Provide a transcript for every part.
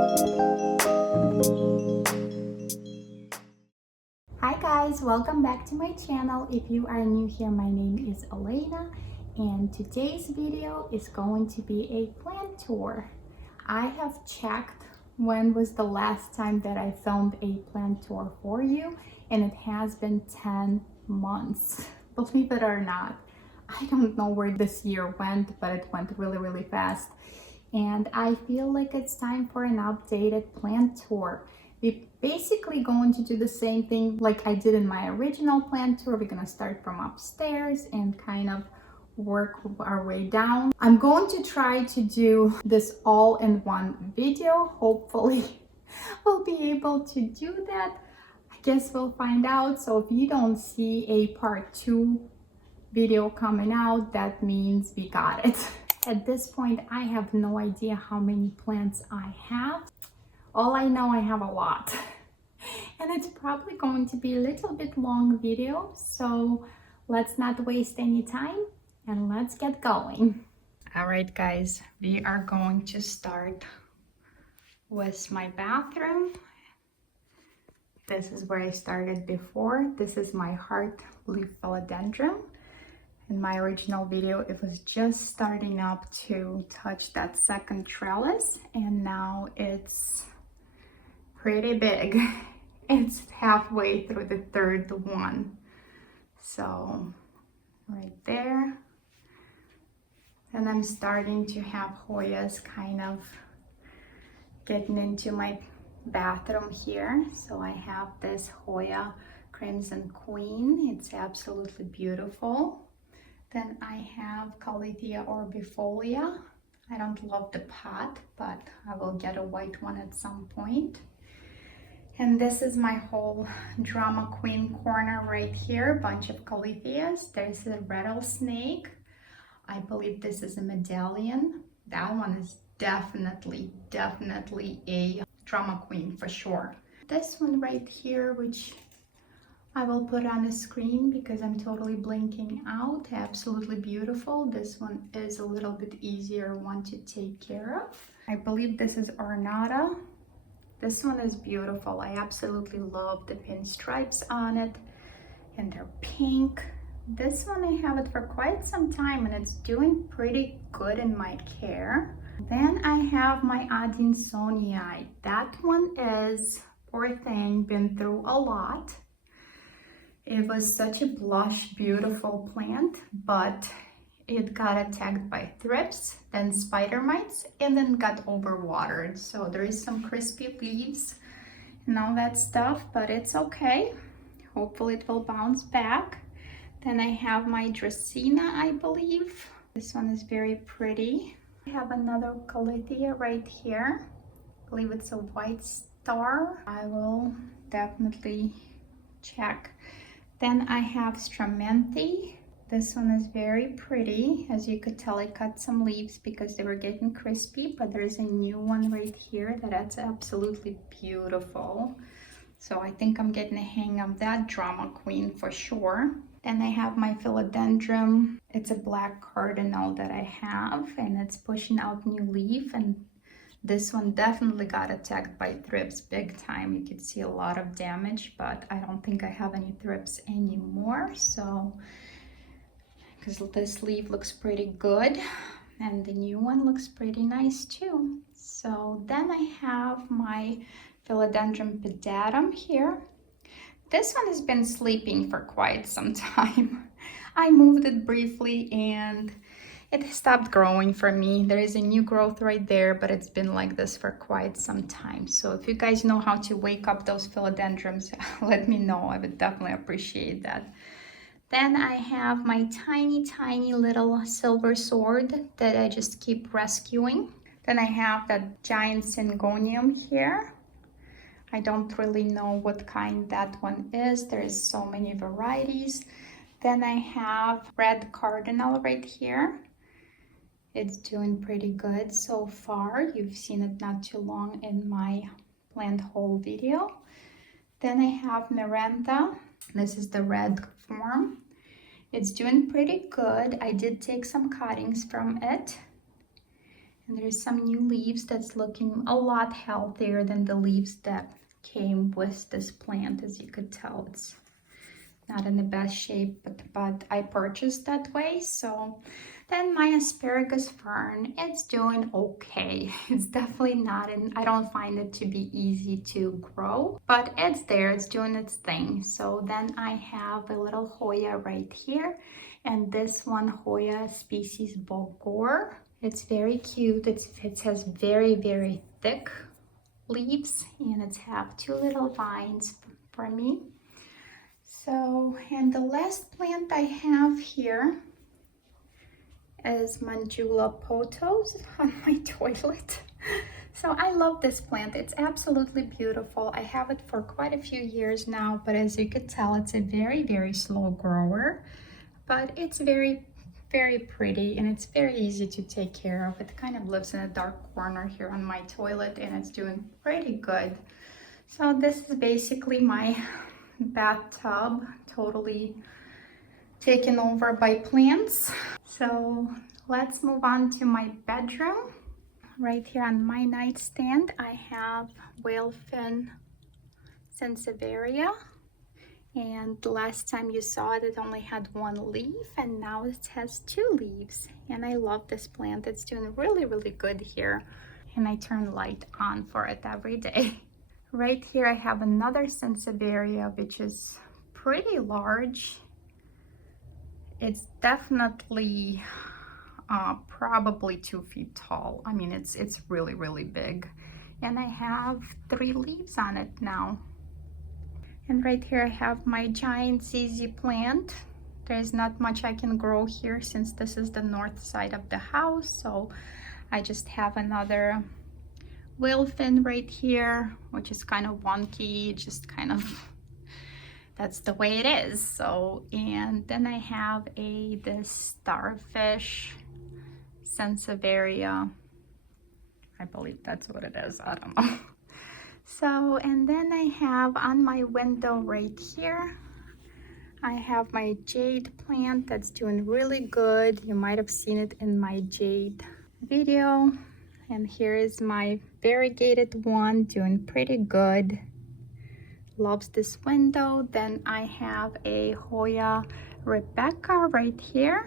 Hi guys, welcome back to my channel. If you are new here, my name is Elena and today's video is going to be a plant tour. I have checked when was the last time that I filmed a plant tour for you, and it has been 10 months. Believe it or not. I don't know where this year went, but it went really fast. And I feel like it's time for an updated plant tour. We're basically going to do the same thing like I did in my original plant tour. We're gonna start from upstairs and kind of work our way down. I'm going to try to do this all in one video. Hopefully we'll be able to do that. I guess we'll find out. So if you don't see a part 2 video coming out, that means we got it. At this point, I have no idea how many plants I have. All I know, I have a lot. And it's probably going to be a little bit long video, so let's not waste any time and let's get going. All right, guys, we are going to start with my bathroom. This is where I started before. This is my heart leaf philodendron. In my original video, it was just starting up to touch that second trellis, and now it's pretty big. It's halfway through the third one. So right there. And I'm starting to have Hoyas kind of getting into my bathroom here. So I have this Hoya Crimson Queen. It's absolutely beautiful. Then I have Callithea orbifolia. I don't love the pot, but I will get a white one at some point. And this is my whole drama queen corner right here, bunch of Callitheas. There's a rattlesnake. I believe this is a medallion. That one is definitely a drama queen for sure. This one right here, which I will put on the screen because I'm totally blinking out. Absolutely beautiful. This one is a little bit easier one to take care of. I believe this is Ornata. This one is beautiful. I absolutely love the pinstripes on it, and they're pink. This one I have it for quite some time and it's doing pretty good in my care. Then I have my Adansonii. That one is, poor thing, been through a lot. It was such a blush, beautiful plant, but it got attacked by thrips, then spider mites, and then got overwatered. So there is some crispy leaves and all that stuff, but it's okay. Hopefully it will bounce back. Then I have my Dracaena, I believe. This one is very pretty. I have another Callithea right here. I believe it's a white star. I will definitely check. Then I have Stramenthi. This one is very pretty. As you could tell, I cut some leaves because they were getting crispy, but there's a new one right here that's absolutely beautiful. So I think I'm getting a hang of that drama queen for sure. Then I have my philodendron. It's a black cardinal that I have, and it's pushing out new leaf, and this one definitely got attacked by thrips big time. You could see a lot of damage, but I don't think I have any thrips anymore. So, because this leaf looks pretty good, and the new one looks pretty nice too. So then I have my philodendron pedatum here. This one has been sleeping for quite some time. I moved it briefly and it stopped growing for me. There is a new growth right there, but it's been like this for quite some time. So if you guys know how to wake up those philodendrons, let me know. I would definitely appreciate that. Then I have my tiny little silver sword that I just keep rescuing. Then I have that giant syngonium here. I don't really know what kind that one is. There's so many varieties. Then I have red cardinal right here. It's doing pretty good so far. You've seen it not too long in my plant haul video. Then I have Miranda. This is the red form. It's doing pretty good. I did take some cuttings from it. And Here's some new leaves that's looking a lot healthier than the leaves that came with this plant. As you could tell, it's not in the best shape, but I purchased that way. So then my asparagus fern, it's doing okay. It's definitely not in, I don't find it to be easy to grow, but it's there, it's doing its thing. So then I have a little Hoya right here, and this one Hoya species Bulgur. It's very cute. It has very, very thick leaves, and it's have two little vines for me. So, and the last plant I have here is Mandula potos on my toilet. So I love this plant. It's absolutely beautiful. I have it for quite a few years now, but as you could tell, it's a very, very slow grower, but it's very, very pretty, and it's very easy to take care of. It kind of lives in a dark corner here on my toilet, and it's doing pretty good. So this is basically my bathtub, totally taken over by plants. So let's move on to my bedroom. Right here on my nightstand, I have whale fin sansevieria, and the last time you saw it, it only had one leaf, and now it has two leaves. And I love this plant. It's doing really, really good here, and I turn light on for it every day. Right here I have another sansevieria, which is pretty large. It's definitely probably 2 feet tall. I mean, it's really, really big. And I have 3 leaves on it now. And right here I have my giant ZZ plant. There's not much I can grow here since this is the north side of the house. So I just have another whale fin right here, which is kind of wonky, just kind of, that's the way it is. So, and then I have this starfish sansevieria. I believe that's what it is, I don't know. So, and then I have on my window right here, I have my jade plant that's doing really good. You might have seen it in my jade video. And here is my variegated one, doing pretty good. Loves this window. Then I have a Hoya Rebecca right here.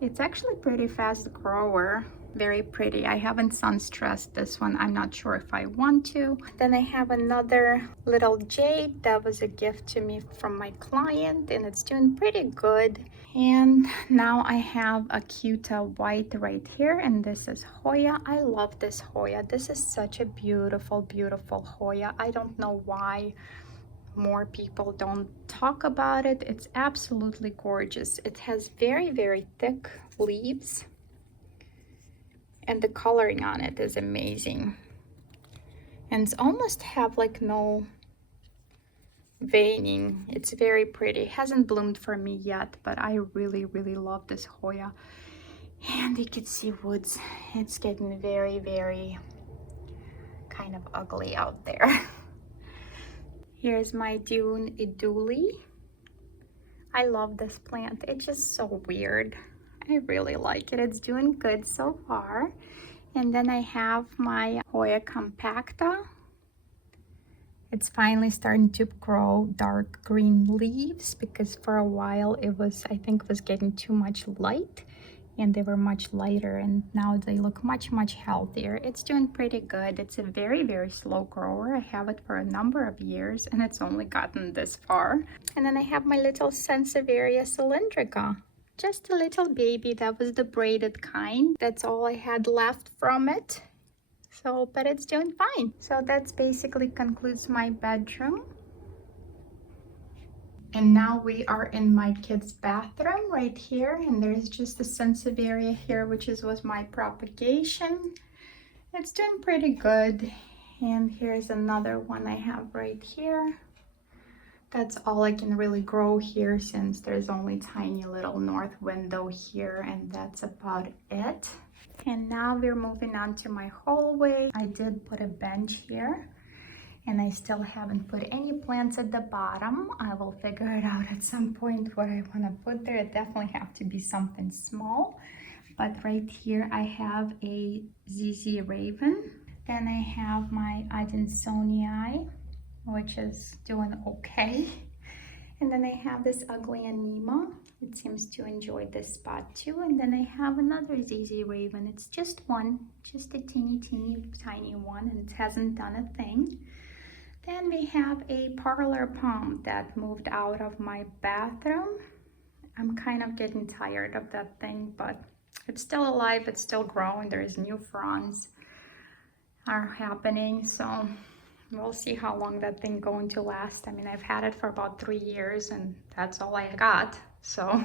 It's actually pretty fast grower, very pretty. I haven't sun stressed this one. I'm not sure if I want to. Then I have another little jade that was a gift to me from my client, and it's doing pretty good. And now I have a Cuta white right here, and this is Hoya. I love this Hoya. This is such a beautiful, beautiful Hoya. I don't know why more people don't talk about it. It's absolutely gorgeous. It has very, very thick leaves, and the coloring on it is amazing. And it's almost have like no veining. It's very pretty. It hasn't bloomed for me yet, but I really, really love this Hoya. And you can see woods. It's getting very, very kind of ugly out there. Here's my Dune Iduli. I love this plant. It's just so weird. I really like it. It's doing good so far. And then I have my Hoya compacta. It's finally starting to grow dark green leaves, because for a while it was, I think, was getting too much light, and they were much lighter, and now they look much, much healthier. It's doing pretty good. It's a very, very slow grower. I have it for a number of years, and it's only gotten this far. And then I have my little Sansevieria cylindrica. Just a little baby. That was the braided kind. That's all I had left from it. So, but it's doing fine. So that's basically concludes my bedroom. And now we are in my kids' bathroom right here, and there's just a Sansevieria here, which was my propagation. It's doing pretty good. And here's another one I have right here. That's all I can really grow here, since there's only tiny little north window here, and that's about it. And now we're moving on to my hallway. I did put a bench here, and I still haven't put any plants at the bottom. I will figure it out at some point what I want to put there. It definitely have to be something small. But right here I have a ZZ Raven. Then I have my Adansonii, which is doing okay. And then I have this ugly anemone. It seems to enjoy this spot too. And then I have another ZZ Raven. It's just one, just a teeny tiny one, and it hasn't done a thing. Then we have a parlor palm that moved out of my bathroom. I'm kind of getting tired of that thing, but it's still alive, it's still growing. There's new fronds are happening, so we'll see how long that thing going to last. I mean, I've had it for about 3 years and that's all I got, so.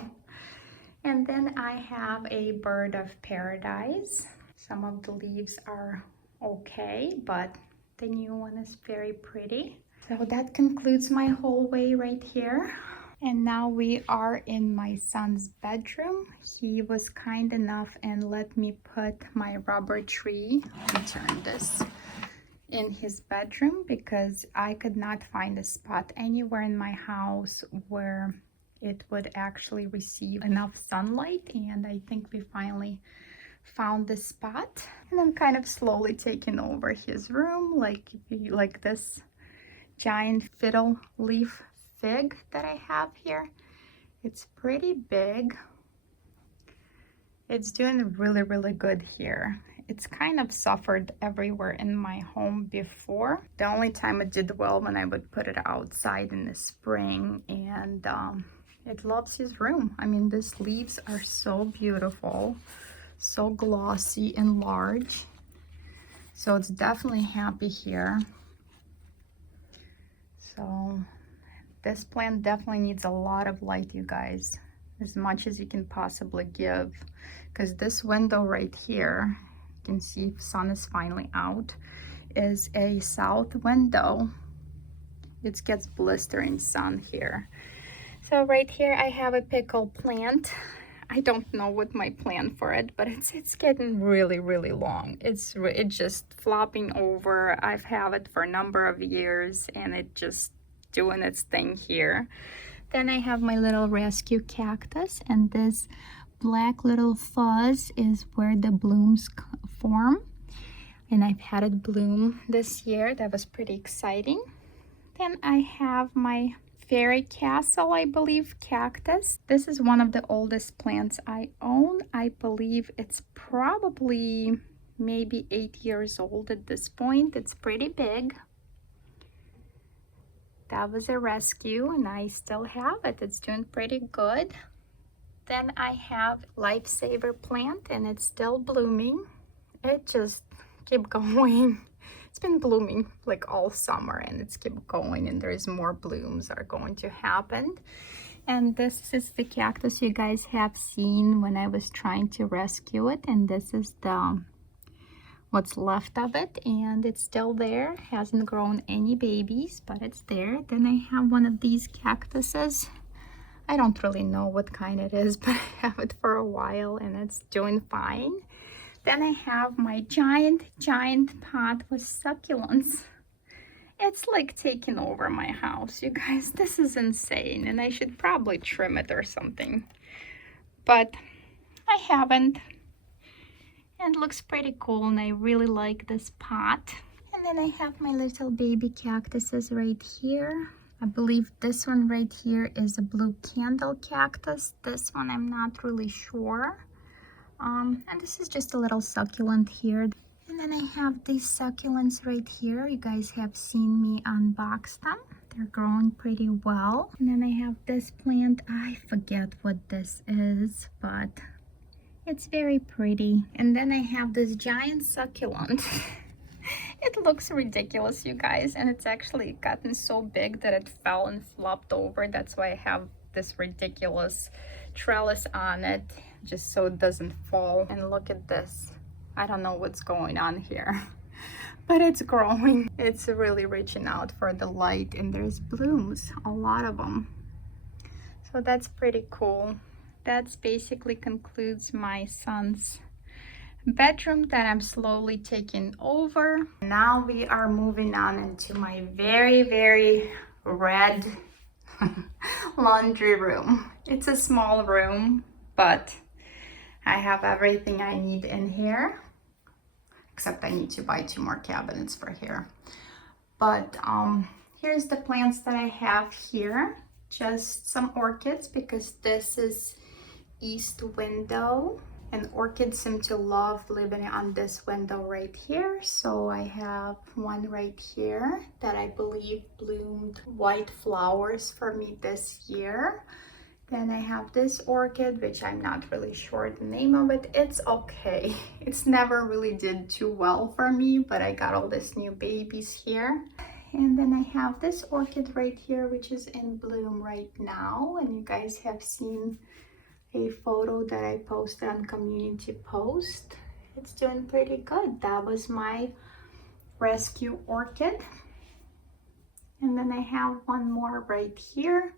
And then I have a bird of paradise. Some of the leaves are okay, but the new one is very pretty. So that concludes my hallway right here. And now we are in my son's bedroom. He was kind enough and let me put my rubber tree, let me turn this, in his bedroom because I could not find a spot anywhere in my house where it would actually receive enough sunlight, and I think we finally found this spot. And I'm kind of slowly taking over his room, like this giant fiddle leaf fig that I have here. It's pretty big. It's doing really good here. It's kind of suffered everywhere in my home before. The only time it did well when I would put it outside in the spring, and it loves his room. I mean, these leaves are so beautiful, so glossy and large. So it's definitely happy here. So this plant definitely needs a lot of light, you guys, as much as you can possibly give, because this window right here, you can see sun is finally out, is a south window. It gets blistering sun here. So right here I have a pickle plant. I don't know what my plan for it, but it's getting really long. It's just flopping over. I've had it for a number of years and it just doing its thing here. Then I have my little rescue cactus, and this black little fuzz is where the blooms form, and I've had it bloom this year. That was pretty exciting. Then I have my fairy castle, I believe, cactus. This is one of the oldest plants I own. I believe it's probably maybe 8 years old at this point. It's pretty big. That was a rescue and I still have it. It's doing pretty good. Then I have lifesaver plant and it's still blooming. It just keep going. It's been blooming like all summer and it's keep going, and there's more blooms are going to happen. And this is the cactus you guys have seen when I was trying to rescue it, and this is the what's left of it, and it's still there. Hasn't grown any babies, but it's there. Then I have one of these cactuses. I don't really know what kind it is, but I have it for a while and it's doing fine. Then I have my giant pot with succulents. It's like taking over my house, you guys. This is insane, and I should probably trim it or something, but I haven't. And it looks pretty cool, and I really like this pot. And then I have my little baby cactuses right here. I believe this one right here is a blue candle cactus. This one I'm not really sure. And this is just a little succulent here. And then I have these succulents right here. You guys have seen me unbox them. They're growing pretty well. And then I have this plant. I forget what this is, but it's very pretty. And then I have this giant succulent. It looks ridiculous, you guys, and it's actually gotten so big that it fell and flopped over. That's why I have this ridiculous trellis on it, just so it doesn't fall. And look at this. I don't know what's going on here, but it's growing. It's really reaching out for the light, and there's blooms, a lot of them. So that's pretty cool. That's basically concludes my son's bedroom that I'm slowly taking over. Now we are moving on into my very red laundry room. It's a small room, but I have everything I need in here, except I need to buy 2 more cabinets for here. But here's the plants that I have here. Just some orchids, because this is east window, and orchids seem to love living on this window right here. So I have one right here that I believe bloomed white flowers for me this year. Then I have this orchid, which I'm not really sure the name of it. It's okay. It's never really did too well for me, but I got all these new babies here. And then I have this orchid right here, which is in bloom right now. And you guys have seen a photo that I posted on community post. It's doing pretty good. That was my rescue orchid. And then I have one more right here,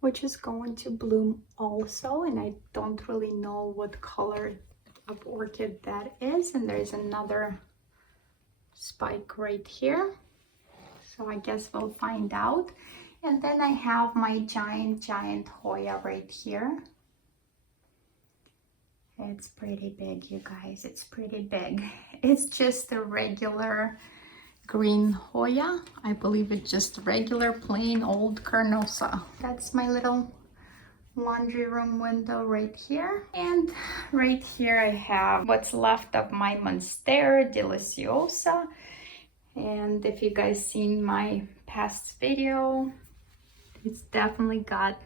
which is going to bloom also, and I don't really know what color of orchid that is. And there's another spike right here, so I guess we'll find out. And then I have my giant Hoya right here. It's pretty big, you guys. It's pretty big. It's just a regular green Hoya. I believe it's just regular plain old Carnosa. That's my little laundry room window right here. And right here I have what's left of my Monstera deliciosa. And if you guys seen my past video, it's definitely got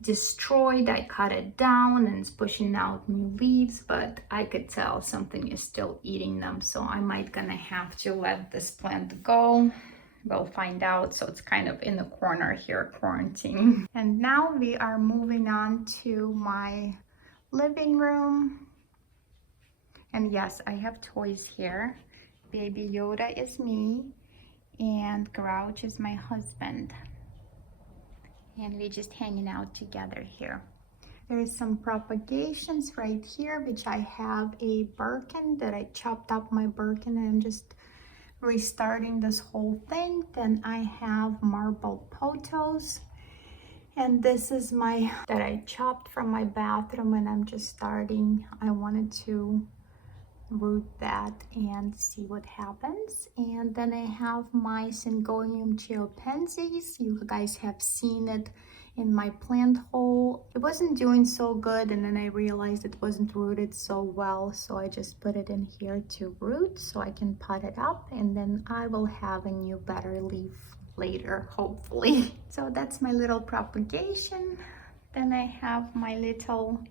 destroyed. I cut it down and it's pushing out new leaves, but I could tell something is still eating them, so I might gonna have to let this plant go. We'll find out. So it's kind of in the corner here, quarantining. And now we are moving on to my living room. And yes, I have toys here. Baby Yoda is me, and Grouch is my husband. And we're just hanging out together here. There's some propagations right here, which I have a Birkin that I chopped up my Birkin and I'm just restarting this whole thing. Then I have marble potos, and this is my that I chopped from my bathroom, and I'm just starting. I wanted to root that and see what happens. And then I have my Syngonium geopenses. You guys have seen it in my plant hole. It wasn't doing so good, and then I realized it wasn't rooted so well, so I just put it in here to root so I can pot it up, and then I will have a new better leaf later, hopefully. So that's my little propagation. Then I have my little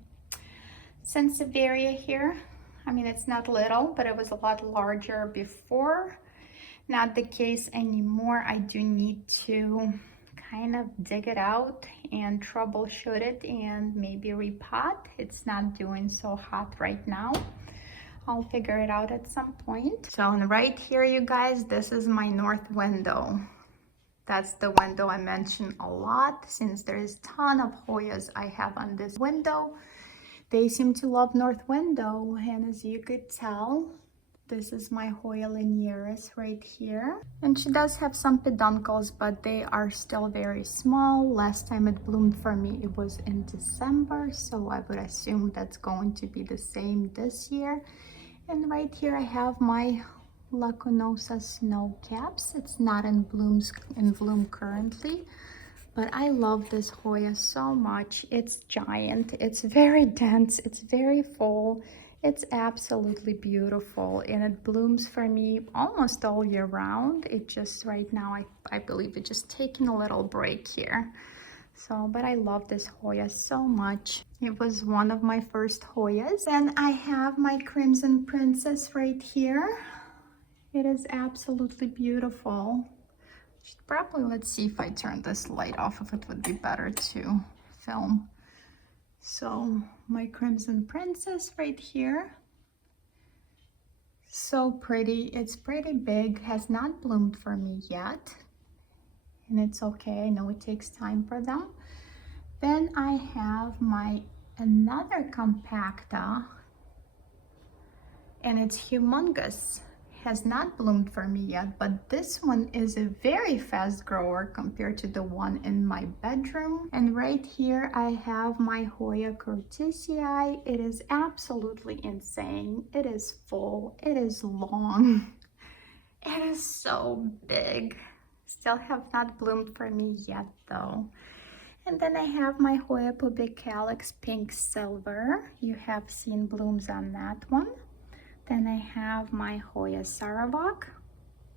Sansevieria here. I mean, it's not little, but it was a lot larger before. Not the case anymore. I do need to kind of dig it out and troubleshoot it and maybe repot. It's not doing so hot right now. I'll figure it out at some point. So right here, you guys, this is my north window. That's the window I mentioned a lot, since there is a ton of Hoyas I have on this window. They seem to love north window, and as you could tell, this is my Hoya linearis right here. And she does have some peduncles, but they are still very small. Last time it bloomed for me, it was in December, so I would assume that's going to be the same this year. And right here I have my Lacunosa snow caps. It's not in bloom currently, but I love this Hoya so much. It's giant, it's very dense, it's very full. It's absolutely beautiful, and it blooms for me almost all year round. It just right now, I believe it's just taking a little break here. So, but I love this Hoya so much. It was one of my first Hoyas. Then I have my Crimson Princess right here. It is absolutely beautiful. Probably, let's see if I turn this light off, if it would be better to film. So my Crimson Princess right here, so pretty. It's pretty big, has not bloomed for me yet, and it's okay. I know it takes time for them. Then I have my another compacta, and it's humongous. has not bloomed for me yet, but this one is a very fast grower compared to the one in my bedroom. And right here I have my Hoya curtisii. It is absolutely insane. It is full, it is long, it is so big. Still have not bloomed for me yet though. And then I have my Hoya pubicalis pink silver. You have seen blooms on that one. Then I have my Hoya Sarawak.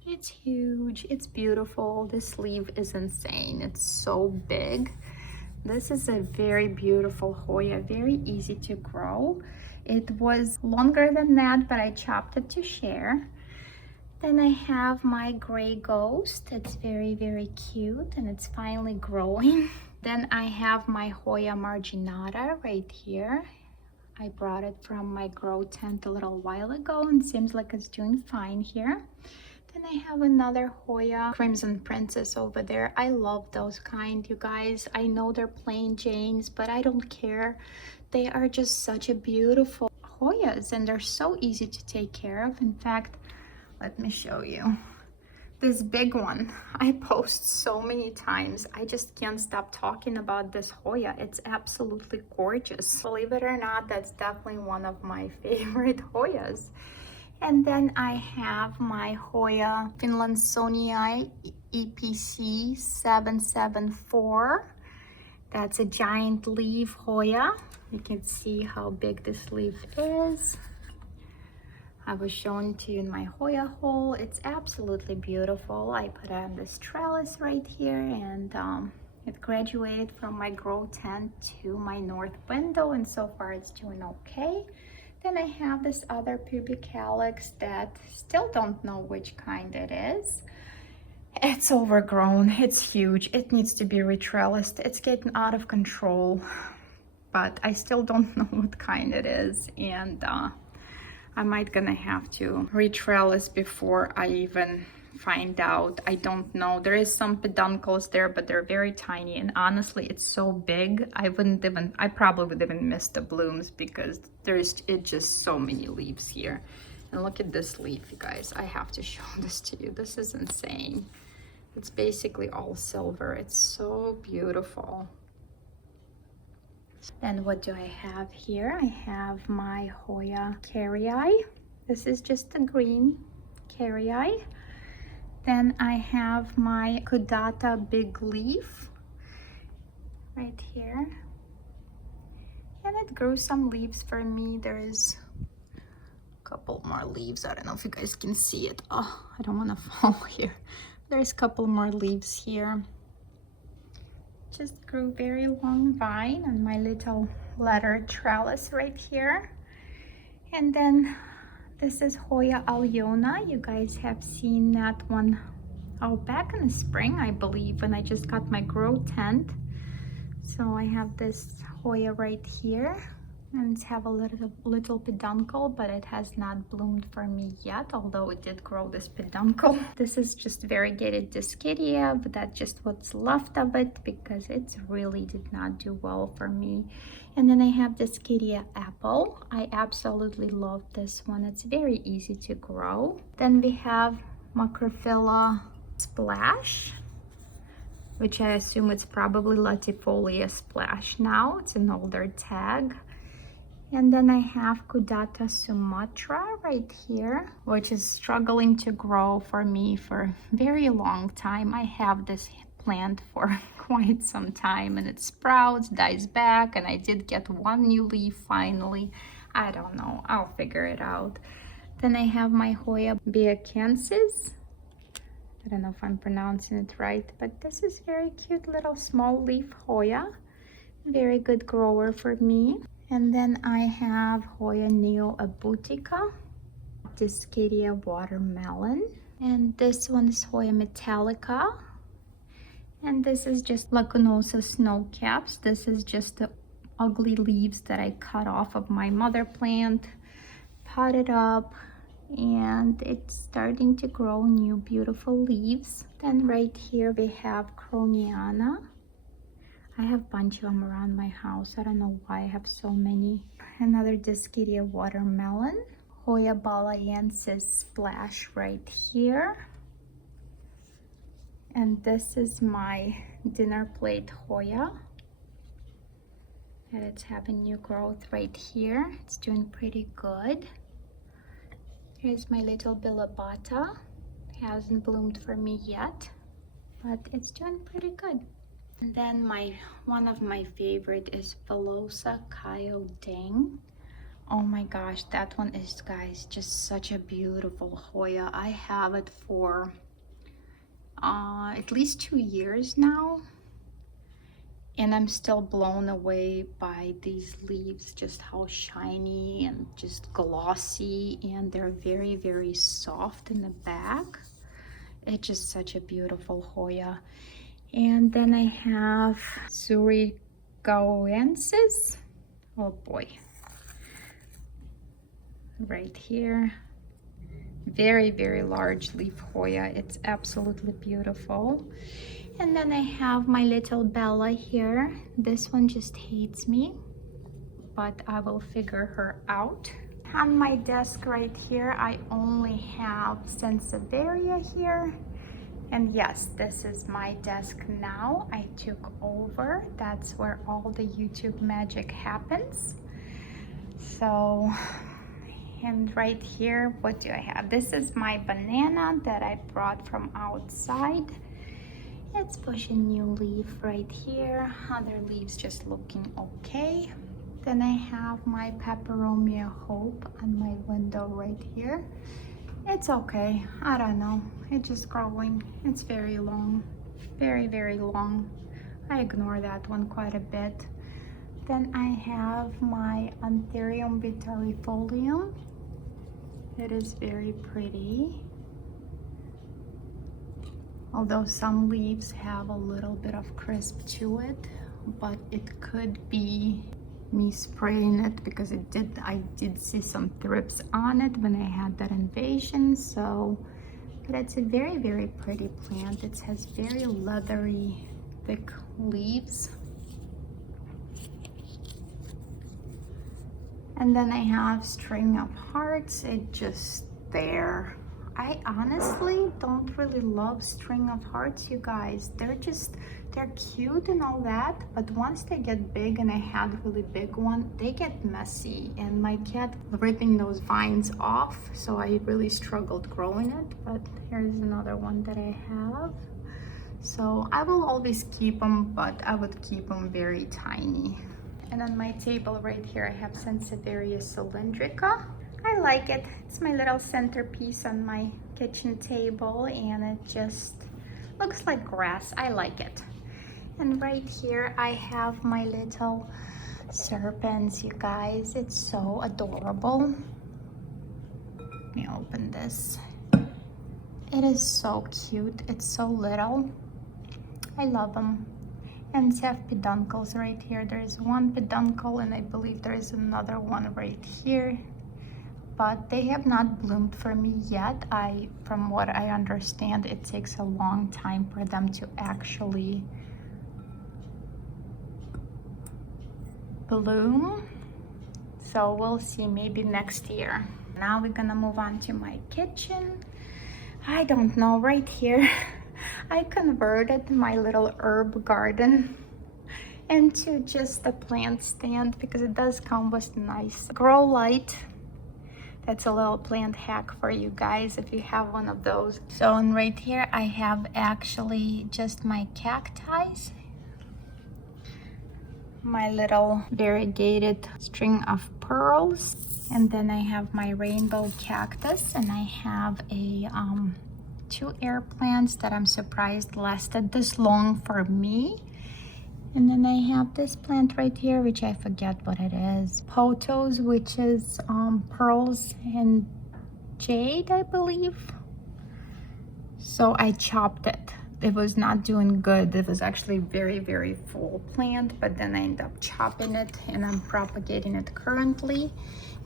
It's huge, it's beautiful. This leaf is insane, it's so big. This is a very beautiful Hoya, very easy to grow. It was longer than that, but I chopped it to share. Then I have my gray ghost. It's very, very cute and it's finally growing. Then I have my Hoya marginata right here. I brought it from my grow tent a little while ago and seems like it's doing fine here. Then I have another Hoya Crimson Princess over there. I love those kind, you guys. I know they're plain Janes, but I don't care. They are just such a beautiful Hoyas and they're so easy to take care of. In fact, let me show you. This big one, I post so many times. I just can't stop talking about this Hoya. It's absolutely gorgeous. Believe it or not, that's definitely one of my favorite Hoyas. And then I have my Hoya Finlansonii EPC 774. That's a giant leaf Hoya. You can see how big this leaf is. I was showing to you in my Hoya haul. It's absolutely beautiful. I put on this trellis right here and it graduated from my grow tent to my north window and so far it's doing okay. Then I have this other pubicalis that still don't know which kind it is. It's overgrown, it's huge, it needs to be retrellised. It's getting out of control, but I still don't know what kind it is and I might gonna have to retrellis before I even find out. I don't know. There is some peduncles there, but they're very tiny. And honestly, it's so big. I probably would even miss the blooms because it's just so many leaves here. And look at this leaf, you guys. I have to show this to you. This is insane. It's basically all silver. It's so beautiful. Then what do I have here? I have my Hoya carrii. This is just a green carrii. Then I have my Kudata big leaf right here. And it grew some leaves for me. There's a couple more leaves. I don't know if you guys can see it. Oh, I don't want to fall here. There's a couple more leaves here. Just grew very long vine on my little ladder trellis right here. And then this is Hoya Alyona. You guys have seen that one back in the spring, I believe, when I just got my grow tent. So I have this Hoya right here and it's have a little peduncle, but it has not bloomed for me yet, although it did grow this peduncle. This is just variegated Dischidia, but that's just what's left of it because it really did not do well for me. And then I have Dischidia apple. I absolutely love this one. It's very easy to grow. Then we have Macrophylla splash, which I assume it's probably Latifolia splash now. It's an older tag. And then I have Kudata Sumatra right here, which is struggling to grow for me for a very long time. I have this plant for quite some time and it sprouts, dies back, and I did get one new leaf finally. I don't know, I'll figure it out. Then I have my Hoya Biacensis. I don't know if I'm pronouncing it right, but this is very cute little small leaf Hoya. Very good grower for me. And then I have Hoya Neo Abutica, Dischidia watermelon. And this one is Hoya Metallica. And this is just Lacunosa snow caps. This is just the ugly leaves that I cut off of my mother plant, potted up, and it's starting to grow new beautiful leaves. Then right here we have Croniana. I have a bunch of them around my house. I don't know why I have so many. Another Dischidia watermelon. Hoya balaensis splash right here. And this is my dinner plate Hoya. And it's having new growth right here. It's doing pretty good. Here's my little Bilibata. Hasn't bloomed for me yet, but it's doing pretty good. And then one of my favorite is Velosa Kyodang. Oh my gosh, that one is, guys, just such a beautiful Hoya. I have it for at least 2 years now, and I'm still blown away by these leaves, just how shiny and just glossy, and they're very, very soft in the back. It's just such a beautiful Hoya. And then I have Zurigoensis. Oh boy. Right here. Very, very large leaf Hoya. It's absolutely beautiful. And then I have my little Bella here. This one just hates me, but I will figure her out. On my desk right here, I only have Sansevieria here. And yes, this is my desk now. I took over. That's where all the YouTube magic happens. So, and right here, what do I have? This is my banana that I brought from outside. It's pushing new leaf right here. Other leaves just looking okay. Then I have my Peperomia Hope on my window right here. It's okay, I don't know, it's just growing. It's very long, very, very long. I ignore that one quite a bit. Then I have my Anthurium vitarifolium. It is very pretty. Although some leaves have a little bit of crisp to it, but it could be me spraying it because I did see some thrips on it when I had that invasion. So, but it's a very, very pretty plant. It has very leathery, thick leaves. And then I have String of Hearts. It just there. I honestly don't really love String of Hearts, you guys. They're cute and all that, but once they get big, and I had a really big one, they get messy, and my cat ripping those vines off, so I really struggled growing it. But here's another one that I have. So I will always keep them, but I would keep them very tiny. And on my table right here, I have Sansevieria cylindrica. I like it. It's my little centerpiece on my kitchen table, and it just looks like grass. I like it. And right here I have my little serpents, you guys. It's so adorable. Let me open this. It is so cute. It's so little. I love them. And I have peduncles right here. There is one peduncle, and I believe there is another one right here. But they have not bloomed for me yet. From what I understand, it takes a long time for them to actually bloom. So we'll see, maybe next year. Now we're gonna move on to my kitchen. I don't know, right here, I converted my little herb garden into just a plant stand because it does come with nice grow light. That's a little plant hack for you guys if you have one of those. So, and right here I have actually just my cacti, my little variegated string of pearls, and then I have my rainbow cactus, and I have a 2 air plants that I'm surprised lasted this long for me. And then I have this plant right here, which I forget what it is. Potos, which is pearls and jade, I believe. So I chopped it. It was not doing good. It was actually very, very full plant, but then I ended up chopping it, and I'm propagating it currently.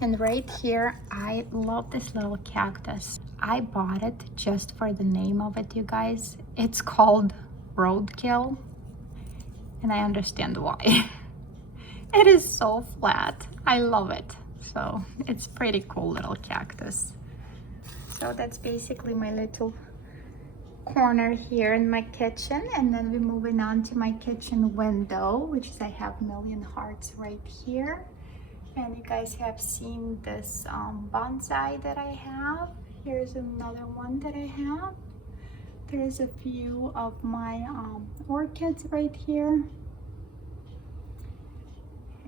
And right here, I love this little cactus. I bought it just for the name of it, you guys. It's called Roadkill. And I understand why. It is so flat. I love it. So it's pretty cool little cactus. So that's basically my little corner here in my kitchen, and then we're moving on to my kitchen window, which is I have million hearts right here. And you guys have seen this bonsai that I have. Here's another one that I have. There's a few of my orchids right here.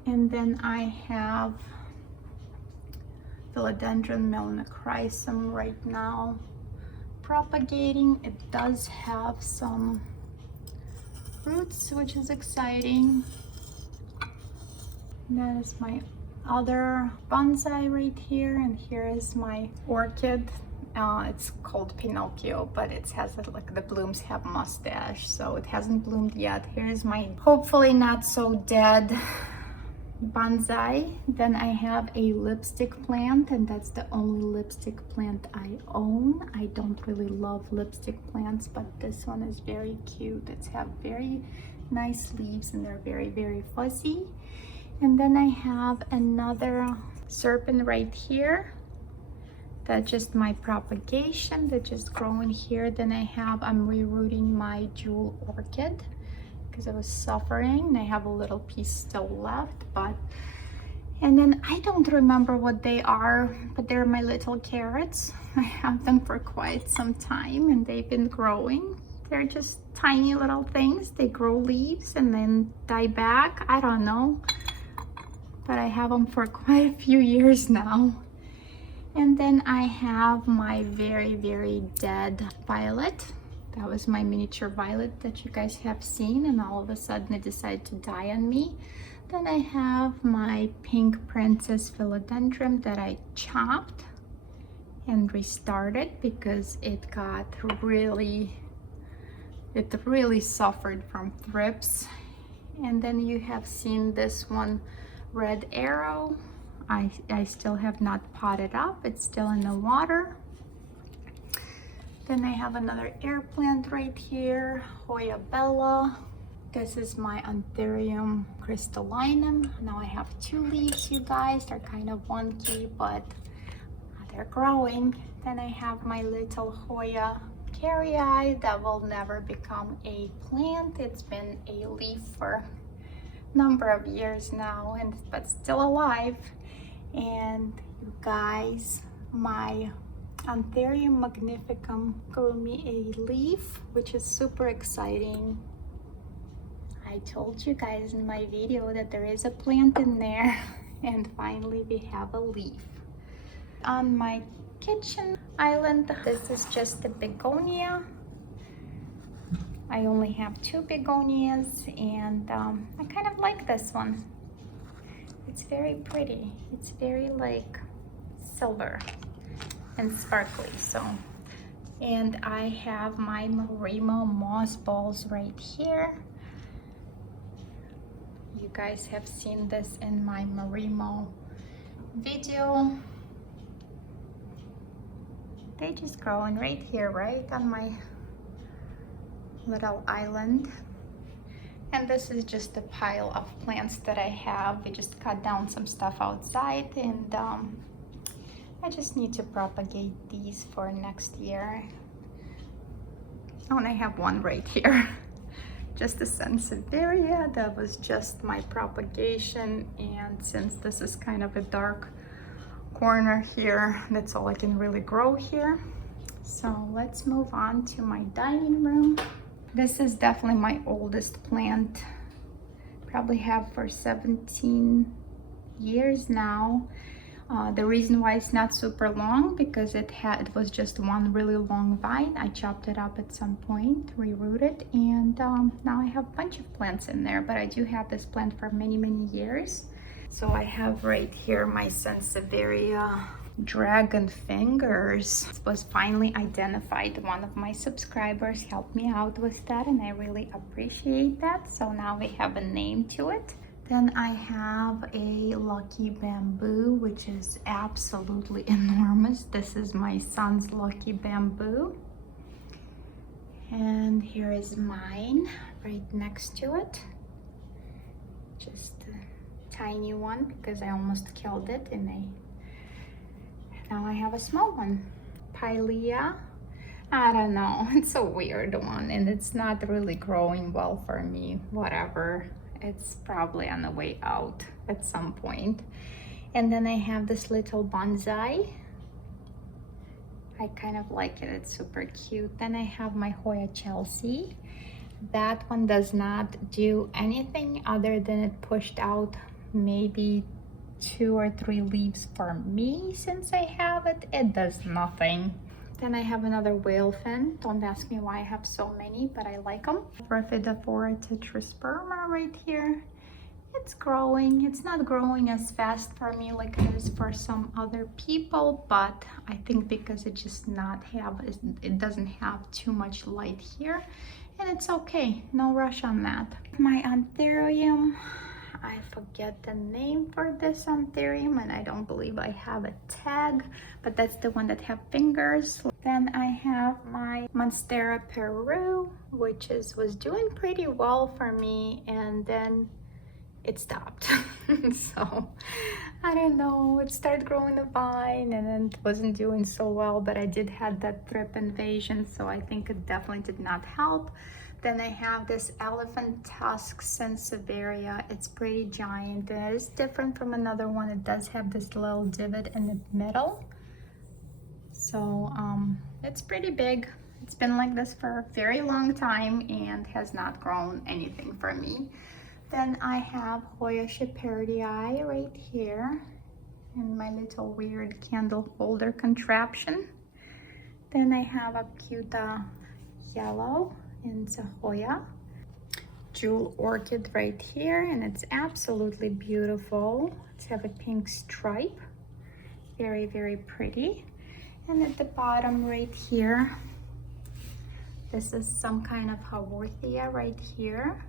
And then I have philodendron melanochrysum right now propagating. It does have some fruits, which is exciting. And that is my other bonsai right here, and here is my orchid. It's called Pinocchio, but it has like the blooms have mustache, so it hasn't bloomed yet. Here's my hopefully not so dead bonsai. Then I have a lipstick plant, and that's the only lipstick plant I own. I don't really love lipstick plants, but this one is very cute. It's have very nice leaves and they're very, very fuzzy. And then I have another serpent right here. That's just my propagation. They're just growing here. Then I'm rerooting my jewel orchid because I was suffering, and I have a little piece still left, and then I don't remember what they are, but they're my little carrots. I have them for quite some time, and they've been growing. They're just tiny little things. They grow leaves and then die back. I don't know, but I have them for quite a few years now. And then I have my very, very dead violet. That was my miniature violet that you guys have seen, and all of a sudden it decided to die on me. Then I have my pink princess philodendron that I chopped and restarted because it really suffered from thrips. And then you have seen this one, red arrow. I still have not potted up. It's still in the water. Then I have another air plant right here, Hoya bella. This is my Anthurium crystallinum. Now I have 2 leaves, you guys. They're kind of wonky, but they're growing. Then I have my little Hoya carrii that will never become a plant. It's been a leaf for a number of years now, but still alive. And you guys, my Anthurium magnificum grew me a leaf, which is super exciting. I told you guys in my video that there is a plant in there, and finally we have a leaf. On my kitchen island, this is just a begonia. I only have 2 begonias, and I kind of like this one. It's very pretty. It's very like silver and sparkly. And I have my Marimo moss balls right here. You guys have seen this in my Marimo video. They just growing right here, right on my little island. And this is just a pile of plants that I have. We just cut down some stuff outside, and I just need to propagate these for next year. Oh, and I have one right here. Just a sansevieria. That was just my propagation, and since this is kind of a dark corner here, that's all I can really grow here. So let's move on to my dining room. This is definitely my oldest plant. Probably have for 17 years now. The reason why it's not super long, because it was just one really long vine. I chopped it up at some point, rerooted, and now I have a bunch of plants in there, but I do have this plant for many, many years. So I have right here my sansevieria dragon fingers. It was finally identified. One of my subscribers helped me out with that, and I really appreciate that. So now we have a name to it. Then I have a lucky bamboo, which is absolutely enormous. This is my son's lucky bamboo. And here is mine right next to it. Just a tiny one because I almost killed it, and now I have a small one. Pilea. I don't know, it's a weird one and it's not really growing well for me. Whatever, it's probably on the way out at some point. And then I have this little bonsai. I kind of like it, it's super cute. Then I have my Hoya Chelsea. That one does not do anything other than it pushed out maybe 2 or 3 leaves for me since I have it. It does nothing. Then I have another whale fin. Don't ask me why I have so many, but I like them. Rhaphidophora tetrasperma right here. It's growing. It's not growing as fast for me like it is for some other people, but I think because it doesn't have too much light here, and it's okay. No rush on that. My anthurium. I forget the name for this anthurium, and I don't believe I have a tag, but that's the one that have fingers. Then I have my Monstera Peru, which was doing pretty well for me, and then it stopped. So I don't know, it started growing a vine and then it wasn't doing so well, but I did have that thrip invasion, so I think it definitely did not help. Then I have this elephant tusk sansevieria. It's pretty giant. It is different from another one. It does have this little divot in the middle. So it's pretty big. It's been like this for a very long time and has not grown anything for me. Then I have Hoya shepherdii right here in my little weird candle holder contraption. Then I have a Puta yellow in Hoya. Jewel orchid right here, and it's absolutely beautiful. It's have a pink stripe. Very, very pretty. And at the bottom right here, this is some kind of Haworthia right here.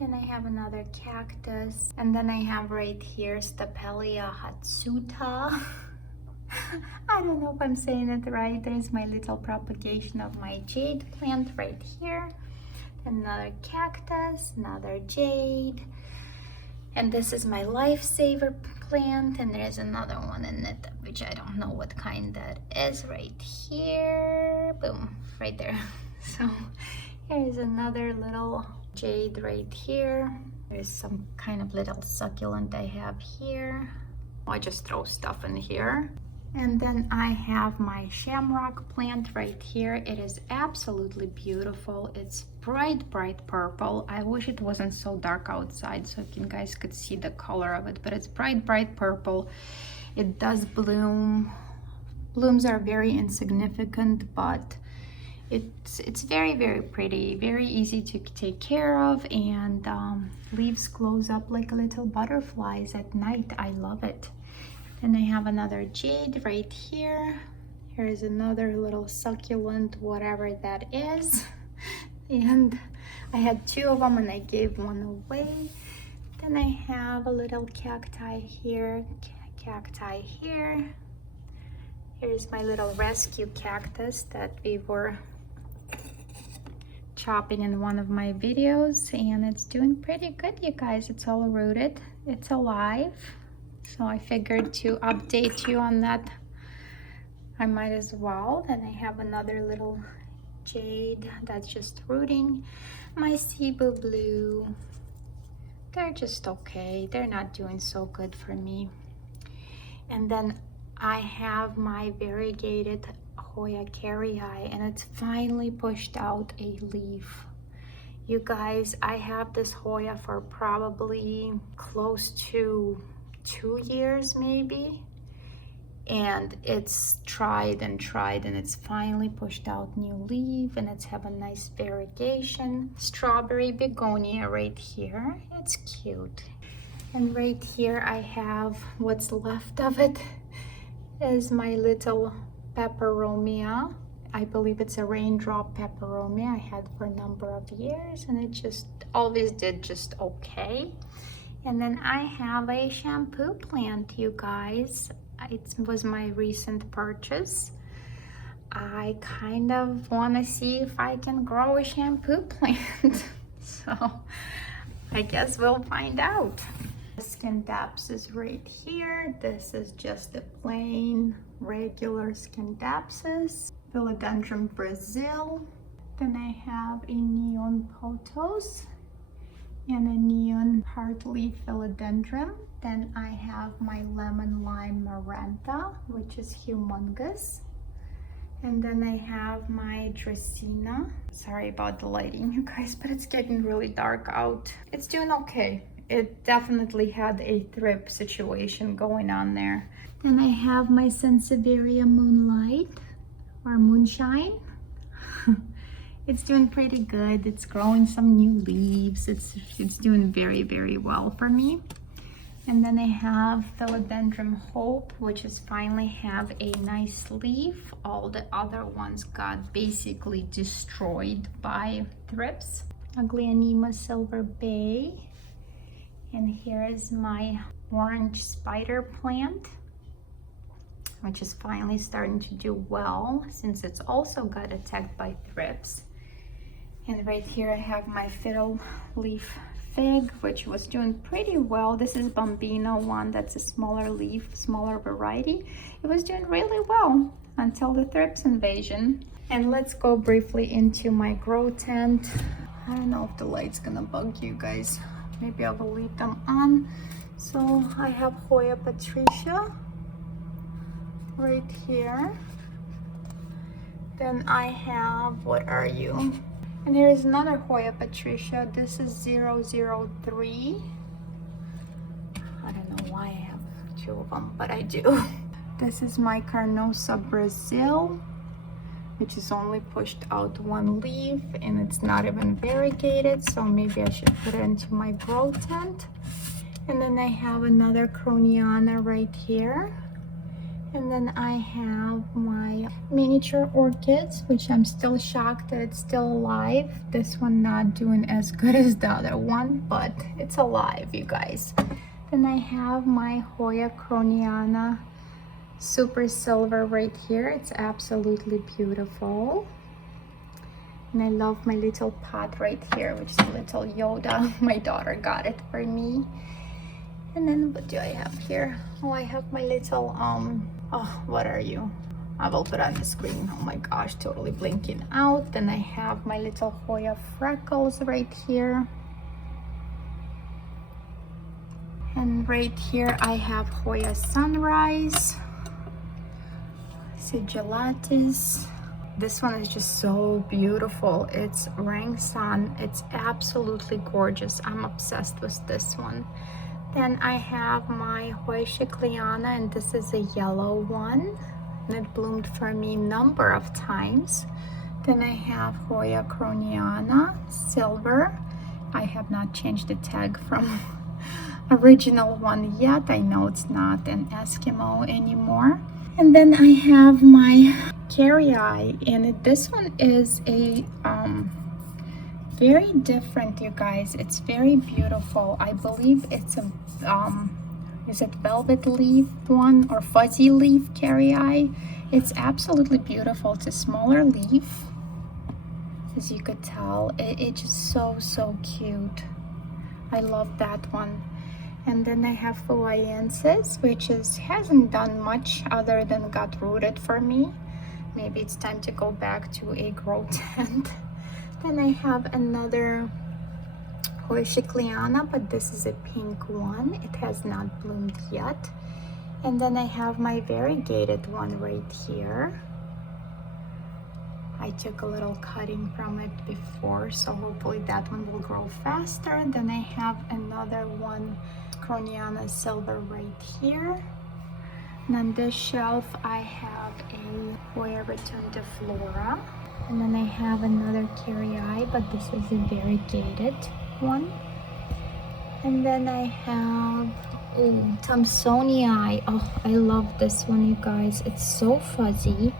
Then I have another cactus, and then I have right here Stapelia hatsuta. I don't know if I'm saying it right. There's my little propagation of my jade plant right here. Another cactus, another jade. And this is my lifesaver plant, and there's another one in it, which I don't know what kind that is right here. Boom, right there. So here's another little jade right here. There's some kind of little succulent I have here. I just throw stuff in here. And then I have my shamrock plant right here. It is absolutely beautiful. It's bright, bright purple. I wish it wasn't so dark outside so you guys could see the color of it, but it's bright, bright purple. It does bloom. Blooms are very insignificant, but it's very, very pretty, very easy to take care of, and leaves close up like little butterflies at night. I love it. And I have another jade right here. Here's another little succulent, whatever that is. And I had 2 of them and I gave one away. Then I have a little cacti here, cacti here. Here's my little rescue cactus that we were chopping in one of my videos, and it's doing pretty good, you guys. It's all rooted, it's alive. So I figured to update you on that. I might as well. Then I have another little jade that's just rooting. My Cebu blue. They're just okay. They're not doing so good for me. And then I have my variegated Hoya carrii, and it's finally pushed out a leaf. You guys, I have this Hoya for probably close to 2 years maybe, and it's tried and tried, and it's finally pushed out new leaf, and it's have a nice variegation. Strawberry begonia right here, it's cute. And right here I have what's left of it is my little peperomia. I believe it's a raindrop peperomia I had for a number of years, and it just always did just okay. And then I have a shampoo plant, you guys. It was my recent purchase. I kind of want to see if I can grow a shampoo plant. So I guess we'll find out. Scindapsus right here. This is just a plain regular Scindapsus. Philodendron Brazil. Then I have a neon pothos and a neon heartleaf philodendron. Then I have my lemon lime maranta, which is humongous. And then I have my Dracaena. Sorry about the lighting, you guys, but it's getting really dark out. It's doing okay. It definitely had a thrip situation going on there. Then I have my Sansevieria Moonlight or Moonshine. It's doing pretty good. It's growing some new leaves. It's doing very, very well for me. And then I have Philodendron Hope, which is finally have a nice leaf. All the other ones got basically destroyed by thrips. Aglaonema Silver Bay. And here is my orange spider plant, which is finally starting to do well since it's also got attacked by thrips. And right here I have my fiddle leaf fig, which was doing pretty well. This is Bambino one, that's a smaller leaf, smaller variety. It was doing really well until the thrips invasion. And let's go briefly into my grow tent. I don't know if the light's gonna bug you guys. Maybe I will leave them on. So I have Hoya Patricia right here. Then I have, what are you? And here is another Hoya Patricia. This is 003. I don't know why I have two of them, but I do. This is my Carnosa Brazil, which is only pushed out one leaf and it's not even variegated, so maybe I should put it into my grow tent. And then I have another Croniana right here. And then I have my miniature orchids, which I'm still shocked that it's still alive. This one not doing as good as the other one, but it's alive, you guys. Then I have my Hoya Croniana Super Silver right here. It's absolutely beautiful. And I love my little pot right here, which is a little Yoda. My daughter got it for me. And then what do I have here? Oh, I have my little, oh, what are you? I will put on the screen. Oh my gosh, totally blinking out. Then I have my little Hoya Freckles right here. And right here I have Hoya Sunrise, Sigillatus. This one is just so beautiful. It's Rang Sun. It's absolutely gorgeous. I'm obsessed with this one. Then I have my Hoya and this is a yellow one. And it bloomed for me a number of times. Then I have Hoya Croniana Silver. I have not changed the tag from original one yet. I know it's not an Eskimo anymore. And then I have my Carrii, and this one is a very different, you guys. It's very beautiful. I believe it's a is it velvet leaf one or fuzzy leaf Carrii? It's absolutely beautiful. It's a smaller leaf, as you could tell. It's just so cute. I love that one. And then I have Fuaiensis, which hasn't done much other than got rooted for me. Maybe it's time to go back to a grow tent. Then I have another Hoya, but this is a pink one. It has not bloomed yet. And then I have my variegated one right here. I took a little cutting from it before, so hopefully that one will grow faster. Then I have another one, Croniana Silver right here. And on this shelf I have a Hoya Rotunda Flora. And then I have another Carrii, but this is a variegated one. And then I have Thomsonii. Oh, I love this one, you guys. It's so fuzzy.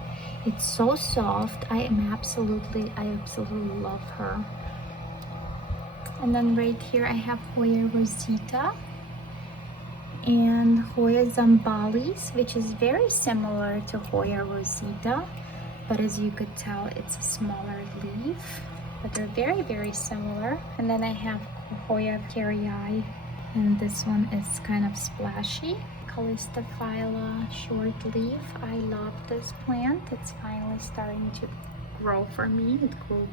It's so soft. I absolutely love her. And then right here I have Hoya Rosita and Hoya Zambalis, which is very similar to Hoya Rosita, but as you could tell, it's a smaller leaf, but they're very similar. And then I have Hoya Carrii And this one is kind of splashy. Calistophylla short leaf. I love this plant. It's finally starting to grow for me. It grew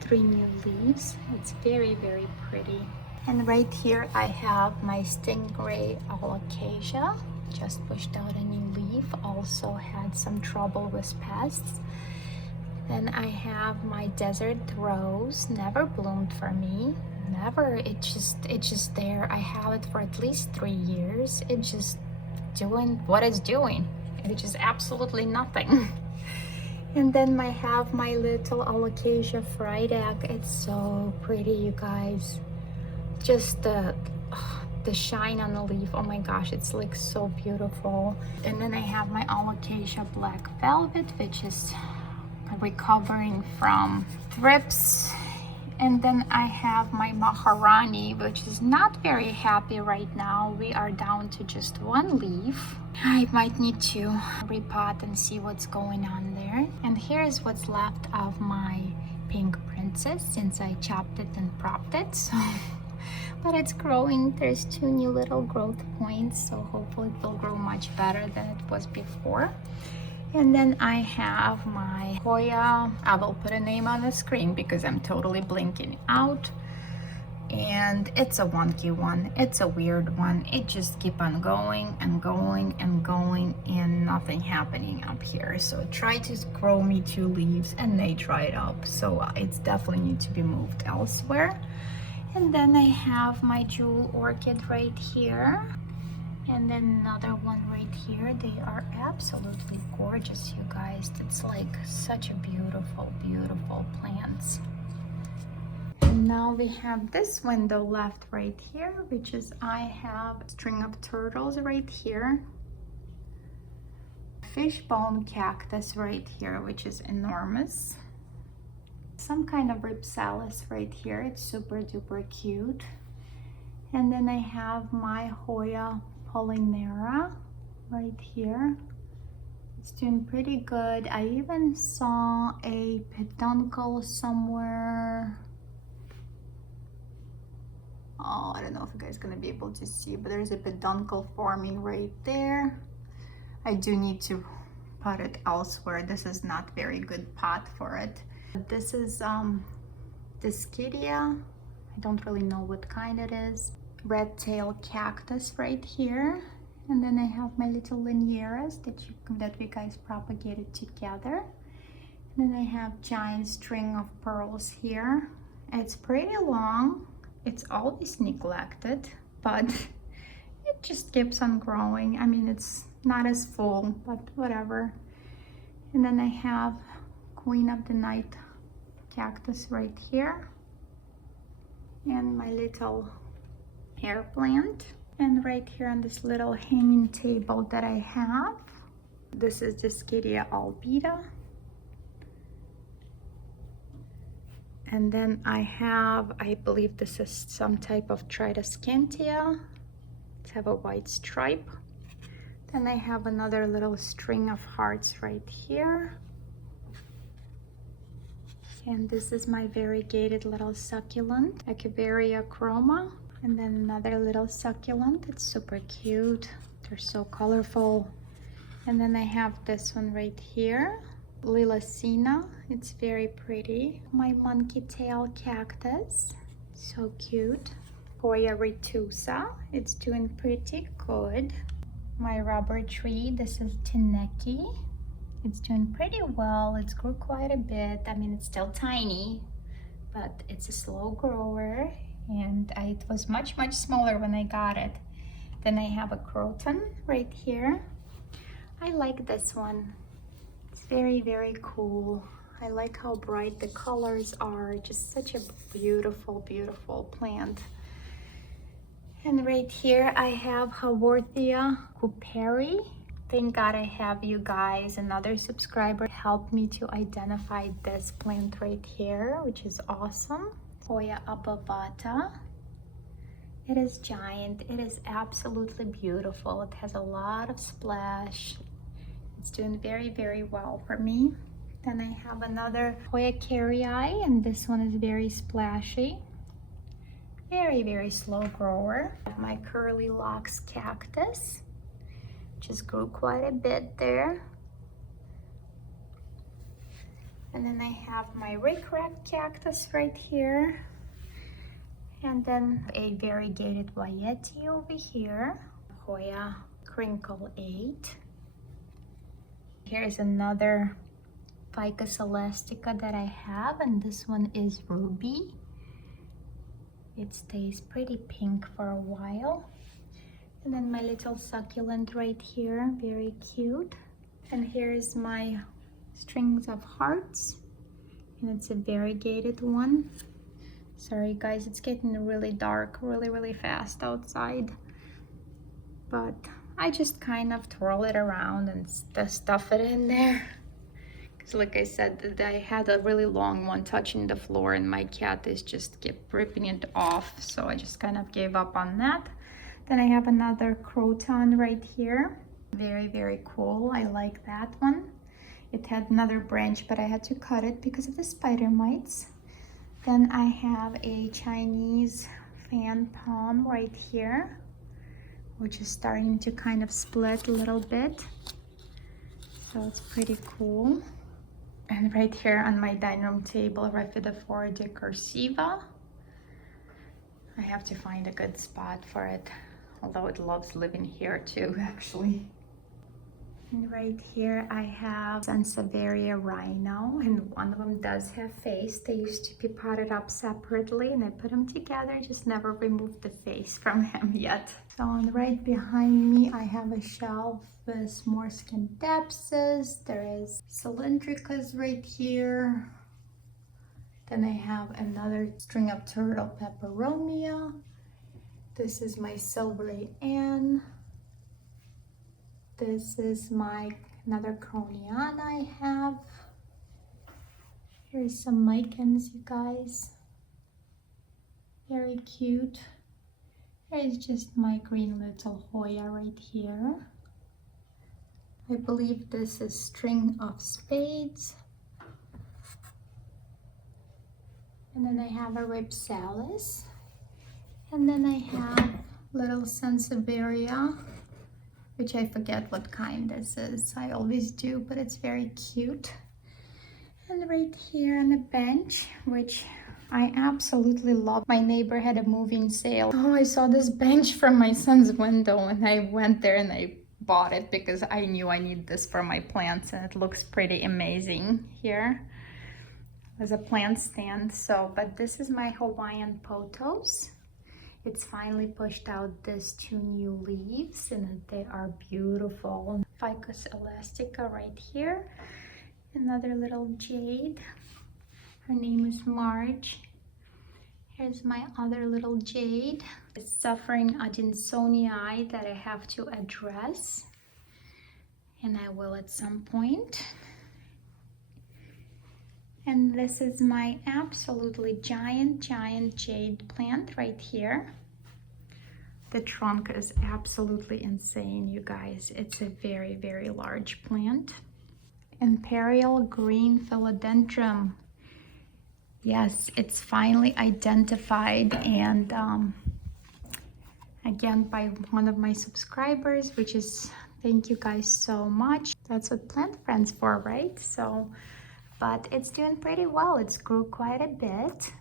3 new leaves. It's very, very pretty. And right here I have my stingray alocasia. Just pushed out a new leaf. Also had some trouble with pests. Then I have my desert rose. Never bloomed for me. Never. It's just there. I have it for at least 3 years. It's just doing what it's doing. It's just absolutely nothing. And then I have my little alocasia fried egg. It's so pretty, you guys. Just the shine on the leaf, oh my gosh, it's like so beautiful. And then I have my alocasia black velvet, which is recovering from thrips. And then I have my Maharani, which is not very happy right now. We are down to just 1 leaf. I might need to repot and see what's going on there. And here's what's left of my pink princess since I chopped it and propped it. So, but it's growing. There's 2 new little growth points, so hopefully it will grow much better than it was before. And then I have my Hoya. I will put a name on the screen because I'm totally blinking out. And it's a wonky one. It's a weird one. It just keep on going and going and going and nothing happening up here. So it tried to grow me 2 leaves and they dried up. So it's definitely need to be moved elsewhere. And then I have my jewel orchid right here. And then another one right here. They are absolutely gorgeous, you guys. It's like such a beautiful, beautiful plants. And now we have this window left right here, which is I have a string of turtles right here. Fishbone cactus right here, which is enormous. Some kind of ripsalis right here. It's super duper cute. And then I have my Hoya Polinera right here. It's doing pretty good. I even saw a peduncle somewhere. Oh, I don't know if you guys are gonna be able to see, but there's a peduncle forming right there. I do need to pot it elsewhere. This is not very good pot for it. This is Discidia. I don't really know what kind it is. Red tail cactus right here. And then I have my little linearas that we guys propagated together. And then I have giant string of pearls here. It's pretty long. It's always neglected, but it just keeps on growing. I mean, it's not as full, but whatever. And then I have Queen of the Night cactus right here. And my little hair plant. And right here on this little hanging table that I have, this is Discidia albida. And then I have, I believe this is some type of Tridoscantia. It's have a white stripe. Then I have another little string of hearts right here. And this is my variegated little succulent, Echeveria chroma. And then another little succulent. It's super cute. They're so colorful. And then I have this one right here, Lilacina. It's very pretty. My monkey tail cactus, so cute. Hoya retusa. It's doing pretty good. My rubber tree. This is Tineki. It's doing pretty well. It's grew quite a bit. I mean, it's still tiny, but it's a slow grower. And it was much smaller when I got it. Then I have a croton right here. I like this one. It's very cool. I like how bright the colors are. Just such a beautiful plant. And right here I have Haworthia cooperi. Thank God I have you guys, another subscriber, helped me to identify this plant right here, which is awesome. Hoya abovata. It is giant. It is absolutely beautiful. It has a lot of splash. It's doing very well for me. Then I have another Hoya carrii, and this one is very splashy. Very slow grower. My curly locks cactus just grew quite a bit there. And then I have my rickrack cactus right here. And then a variegated Wayeti over here. Hoya Crinkle 8. Here's another Ficus elastica that I have, and this one is ruby. It stays pretty pink for a while. And then my little succulent right here, very cute. And here's my strings of hearts, and it's a variegated one. Sorry guys, it's getting really dark really fast outside, but I just kind of twirl it around and stuff it in there, because like I said, I had a really long one touching the floor and my cat is just kept ripping it off, so I just kind of gave up on that. Then I have another croton right here, very cool. I like that one. It had another branch, but I had to cut it because of the spider mites. Then I have a Chinese fan palm right here, which is starting to kind of split a little bit. So it's pretty cool. And right here on my dining room table, Raphidophora decursiva. I have to find a good spot for it, although it loves living here too, actually. And right here I have Sansevieria rhino, and one of them does have face. They used to be potted up separately and I put them together, just never removed the face from him yet. So on right behind me I have a shelf with more Scindapsus. There is Cylindricas right here. Then I have another string of turtle peperomia. This is my Silvery Ann. This is my another Croniana I have. Here's some Micans, you guys. Very cute. Here's just my green little Hoya right here. I believe this is String of Spades. And then I have a Ripsalis. And then I have little Sansevieria, which I forget what kind this is. I always do, but it's very cute. And right here on the bench, which I absolutely love. My neighbor had a moving sale. Oh, I saw this bench from my son's window and I went there and I bought it because I knew I need this for my plants, and it looks pretty amazing here as a plant stand. So, but this is my Hawaiian pothos. It's finally pushed out these 2 new leaves and they are beautiful. Ficus elastica right here. Another little jade. Her name is Marge. Here's my other little jade. It's suffering Adansonii that I have to address, and I will at some point. And this is my absolutely giant jade plant right here. The trunk is absolutely insane, you guys. It's a very large plant. Imperial green philodendron. Yes, it's finally identified, and again by one of my subscribers, which is, thank you guys so much. That's what Plant Friends for, right? So, but it's doing pretty well. It's grew quite a bit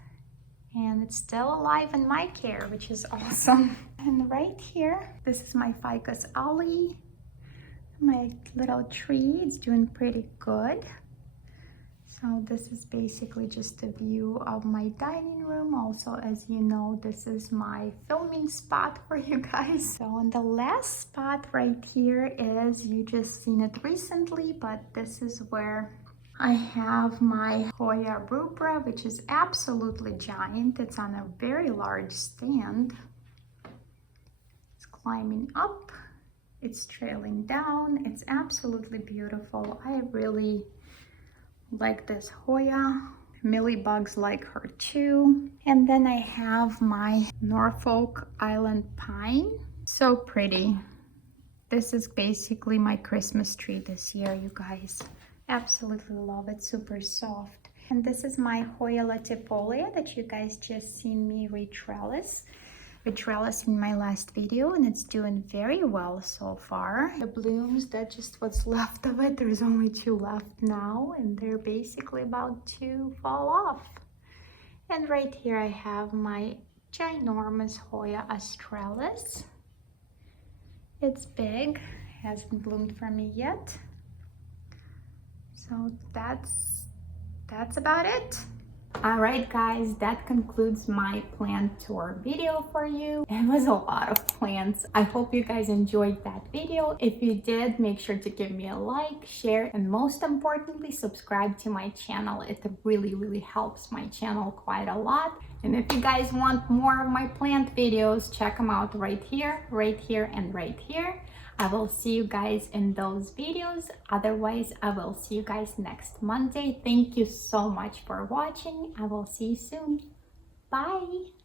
and it's still alive in my care, which is awesome. And right here, this is my Ficus ollie, my little tree. It's doing pretty good. So this is basically just a view of my dining room. Also, as you know, this is my filming spot for you guys. So, and the last spot right here is, you just seen it recently, but this is where I have my Hoya rubra, which is absolutely giant. It's on a very large stand. It's climbing up, it's trailing down. It's absolutely beautiful. I really like this Hoya. Millibugs like her too. And then I have my Norfolk Island pine. So pretty. This is basically my Christmas tree this year, you guys. Absolutely love it. Super soft. And this is my Hoya latifolia that you guys just seen me retrellis in my last video, and it's doing very well so far. The blooms, that just what's left of it, there's only 2 left now, and they're basically about to fall off. And right here I have my ginormous Hoya australis. It's big, hasn't bloomed for me yet. So that's about it. All right, guys, that concludes my plant tour video for you. It was a lot of plants. I hope you guys enjoyed that video. If you did, make sure to give me a like, share, and most importantly, subscribe to my channel. It really helps my channel quite a lot. And if you guys want more of my plant videos, check them out right here, and right here. I will see you guys in those videos. Otherwise, I will see you guys next Monday. Thank you so much for watching. I will see you soon. Bye.